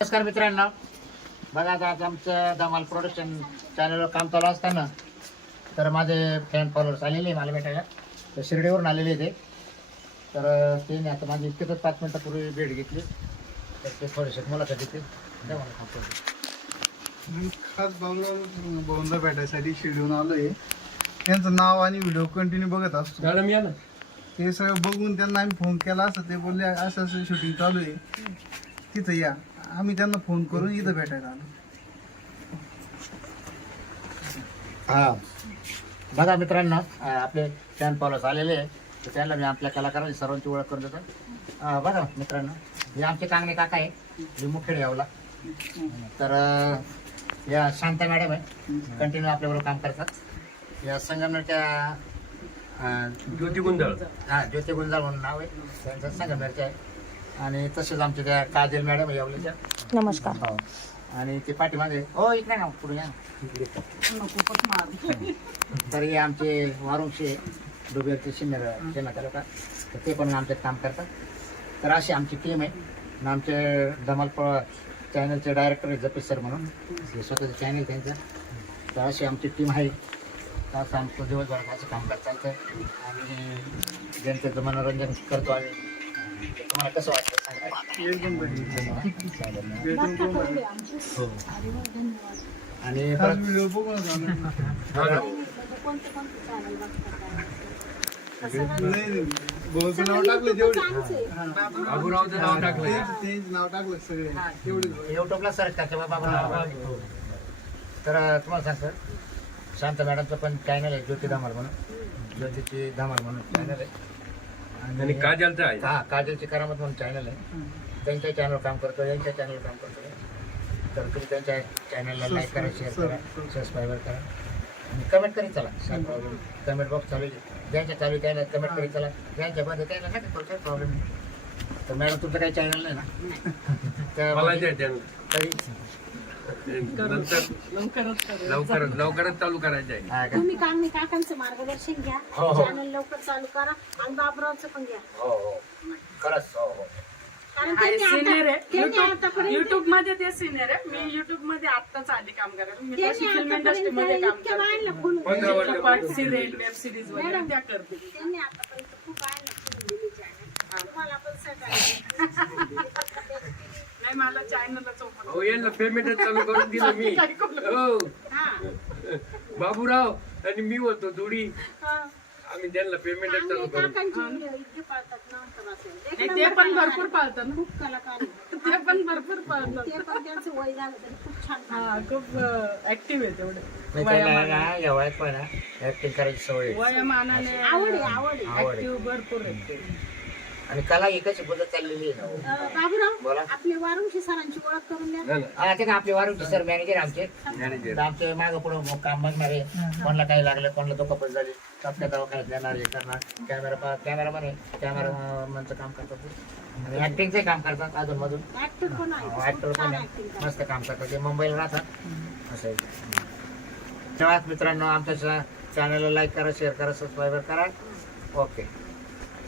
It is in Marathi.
नमस्कार मित्रांनो. बघा आता आज आमचं धमाल प्रोडक्शन चॅनलवर काम चालू असताना तर माझे फॅन फॉलोअर्स आलेले आहे मला भेटायला. तर शिर्डीवरून आलेले ते. तर ते नाही आता माझी इतकंच पाच मिनटापूर्वी भेट घेतली. तर ते थोडेसे मुलाखत घेतली द्या मला. मी खास भाऊला भाऊंना भेटायसाठी शिर्डीहून आलोय. त्यांचं नाव आणि व्हिडिओ कंटिन्यू बघत असतो. मॅडम या ना ते सगळं बघून त्यांना आम्ही फोन केला असं ते बोलले असं असं शूटिंग चालू आहे. तिथं या. आम्ही त्यांना फोन करून इथं भेटायला आलो. हा. बघा मित्रांनो अं, आपले फॅन फॉलोअर्स आलेले आहे तर त्यांना मी आपल्या कलाकारांची सर्वांची ओळख करून देतो. अं, बघा मित्रांनो हे आमचे कांगणे काका आहे हे मुखेड यावला. तर अं, या शांता मॅडम आहे कंटिन्यू आपल्याबरोबर काम करतात. या संगमनेरच्या अं, ज्योती गुंजाळ. हा ज्योती गुंजाळ म्हणून नाव आहे. त्यांचं संगमनेरचे आहे. आणि तसेच आमच्या त्या काजल मॅडम आहे नमस्कार. हो. आणि ते पाठीमागे हो इकडे ना पुढे या तर हे आमचे वारुंशे डुबेरचे शिन्नर सेना तालुका तर ते पण आमच्यात काम करतात. तर अशी आमची टीम आहे. आणि आमचे धमाल चॅनलचे डायरेक्टर आहे जपीस सर म्हणून. हे स्वतःचं चॅनल त्यांचं. तर अशी आमची टीम आहे. तर असं आमचं दिवसभरात असं कामकाज चालतं आणि ज्यांचं मनोरंजन करतो आम्ही ते तुम्हाला कसं वाटतं सांगा आणि नाव टाकलं बाबूरावचं नाव टाकलं त्यांचं नाव टाकलं सगळे तेवढे युट्यूबला सर्च करते बाबा बाबा तर तुम्हाला सांगतो शांत मॅडमचं पण चॅनल आहे ज्योती धमाल म्हणून. ज्योतीची धमाल म्हणून चॅनल आहे. आणि काजलचं आहे. हा काजलची करामत म्हणून चॅनल आहे. त्यांच्या चॅनलवर काम करतो यांच्या चॅनलवर काम करतो. तर तुम्ही त्यांच्या चॅनलला लाईक करा शेअर करा सबस्क्राईबर करा. आणि कमेंट करीत चला. कमेंट बॉक्स चालू आहे. ज्यांच्या चालू त्याला कमेंट करीत चला. ज्यांच्या बंद नका करू काही प्रॉब्लेम नाही. तर मॅडम तुमचं काही चॅनल नाही ना? त्या. तरी लवकरच लवकरच चालू करायचं आहे. हा का? तुम्ही कामी काकांचं मार्गदर्शन घ्या. हो, हो. चॅनल लवकर चालू करा आणि बाबरावचं पण घ्या. हो हो. खरंच हो हो. कारण आहे त्यांनी सिनियर आता- त्यांनी आहे आतापर्यंत युट्यूबमध्ये ते सिनियर आहे. मी युट्यूबमध्ये आत्ताच आधी काम करायला मी त्यांनी फिल्म इंडस्ट्री मध्ये काम इतक्या करते. बायांना फुल पंधरा वर्ष चित्रपट सिरियल वेब सिरीज वगैरे. त्या करते त्यांनी आतापर्यंत खूप बायांना फुल दिली channel. तुम्हाला पण सगळं नाही मला चॅनलला चौकट हो यांना पेमेंट चालू करून दिलं मी. हो. हा. बाबूराव आणि मी होतो जोडी हा. आम्ही त्यांना पेमेंट चालू करून. ते पण भरपूर पाळतात. ना खूप कलाकार. ते पण भरपूर पाळतात. ते पण त्यांचं वय झालं तरी खूप छान हा खूप ऍक्टिव्ह आहे तेवढे पण ऍक्टिंग करायची सवय. वयमानाने. आवड आहे आवड. ऍक्टिव्ह भरपूर आहे ते. आणि कला एकच बदल चाललेली आहे ना हो. अं, बाबूराव बोला. आपले वारुंशी सरांची ओळख करून द्या. ना, ना. हा ते का आपले वारुंची सर मॅनेजर आमचे. तर आमचे मागं पुढं काम बघणारे कोणाला काही लागलं कोणाला दुखापत झाली. आपल्या दवाखान्यात देणार हे करणार. कॅमेरा कॅमेरा पण आहे कॅमेरा मनचं काम करतात ते. आणि ऍक्टिंगचे काम करतात अजून मधून ऍक्टर पण आहे. ऍक्टर खूप पण छान आहे. ऍक्टिंग करतात. मस्त काम करतात. ते मुंबईला राहतात. असं आहे. मित्रांनो आमच्या चॅनलला लाईक करा शेअर करा सबस्क्राईबर करा. ओके